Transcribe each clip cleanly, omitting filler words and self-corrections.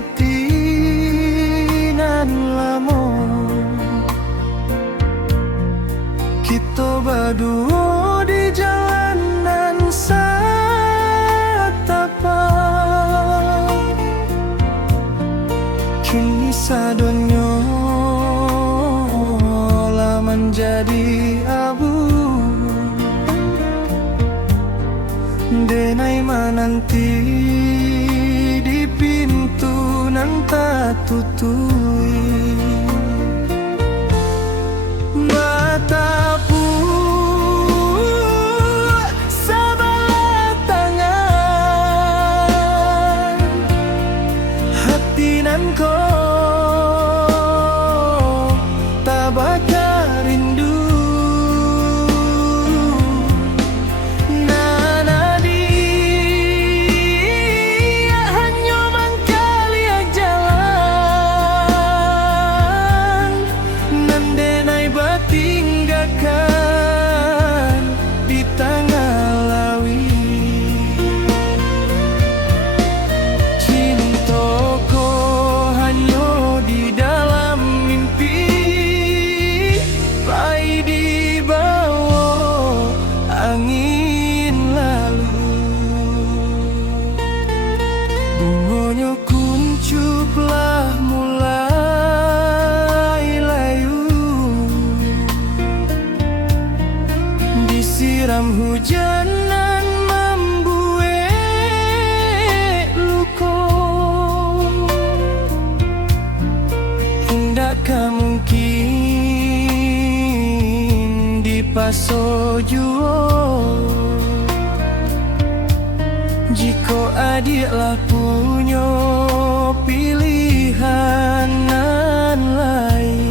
batinan lamun kita berdua di jalanan setapak. Kini sadonyo lah menjadi abu, denai menanti di pintu nan tak tutui. Mataku sebelah tangan, hati nan kau tak bakal rindu. Siram hujanan membuat luka, tindakkah mungkin dipasojuo jika adiklah punya pilihan nan lain.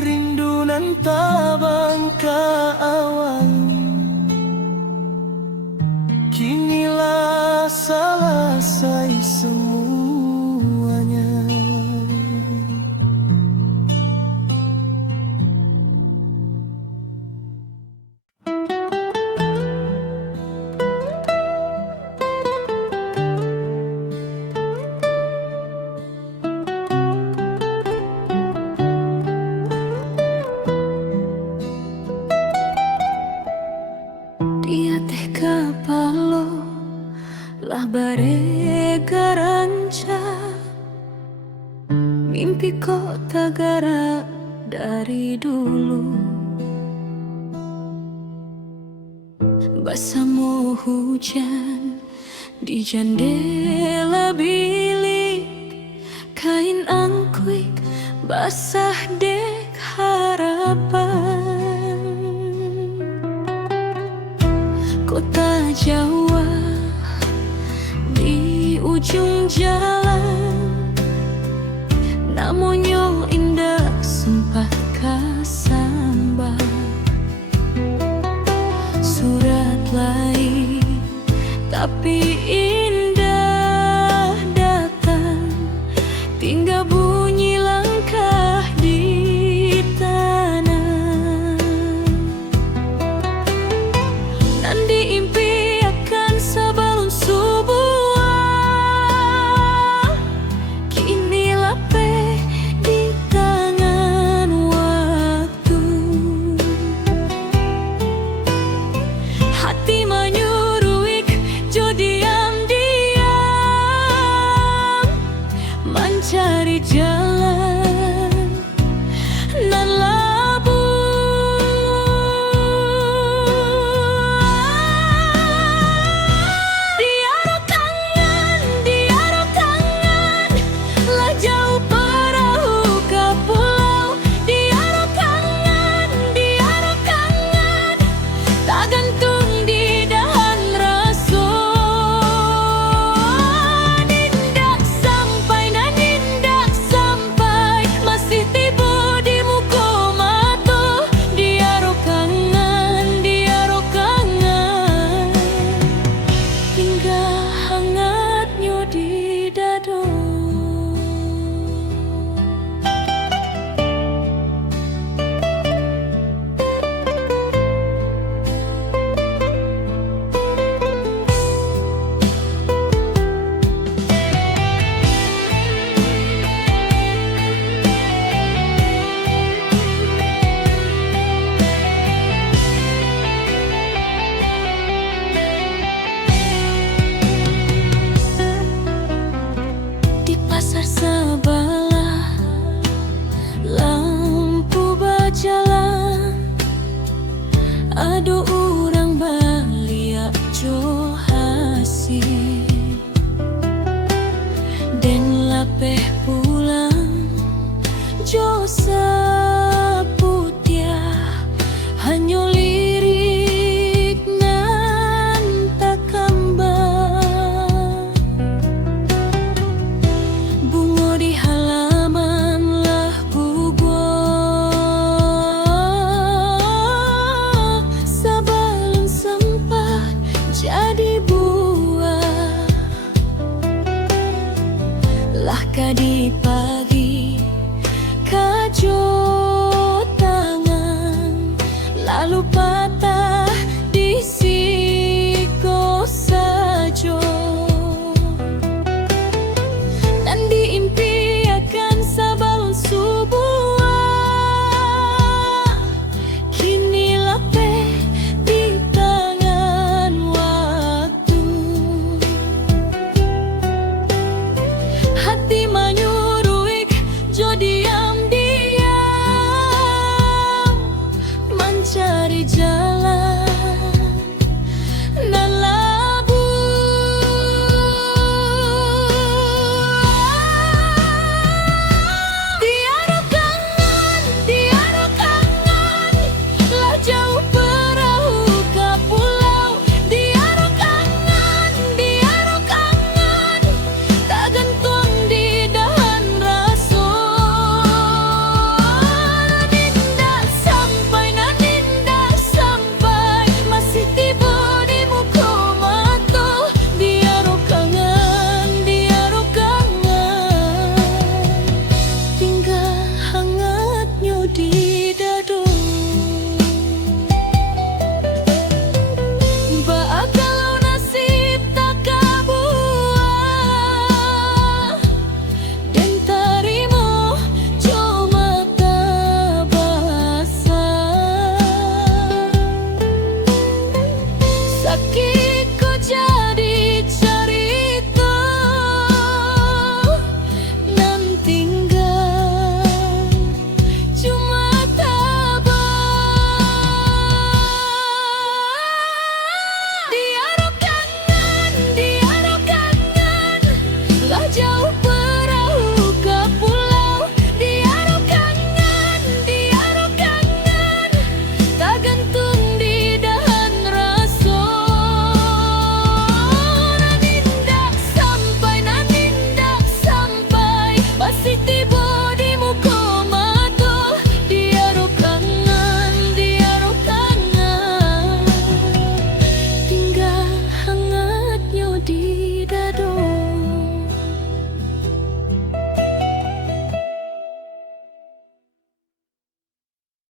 Rindu nan tabang ka awan, kinilah selesai semuanya. Lah bare garanca, mimpi kok tak gara dari dulu. Basamu hujan Di jendela bilik kain angkuy basah dek harapan. Kota Jawa di ujung jalan, namanya indah sempat kasambah. Surat lain tapi indah datang, tinggal bunyi langkah di tanah. Dan diimpi akan sebelum subuh, kini lape di tangan waktu. Hati menyuruh jo diam-diam mencari jalan nan labu. Diaro kangen, lah jauh perahu ke pulau. Diaro kangen, tak gantung di dahan raso. Nindak sampai, masih tiba di muka mata. Diaro kangen, hingga hangatnya di dada. Di pasar sebelah lampu berjalan, aduh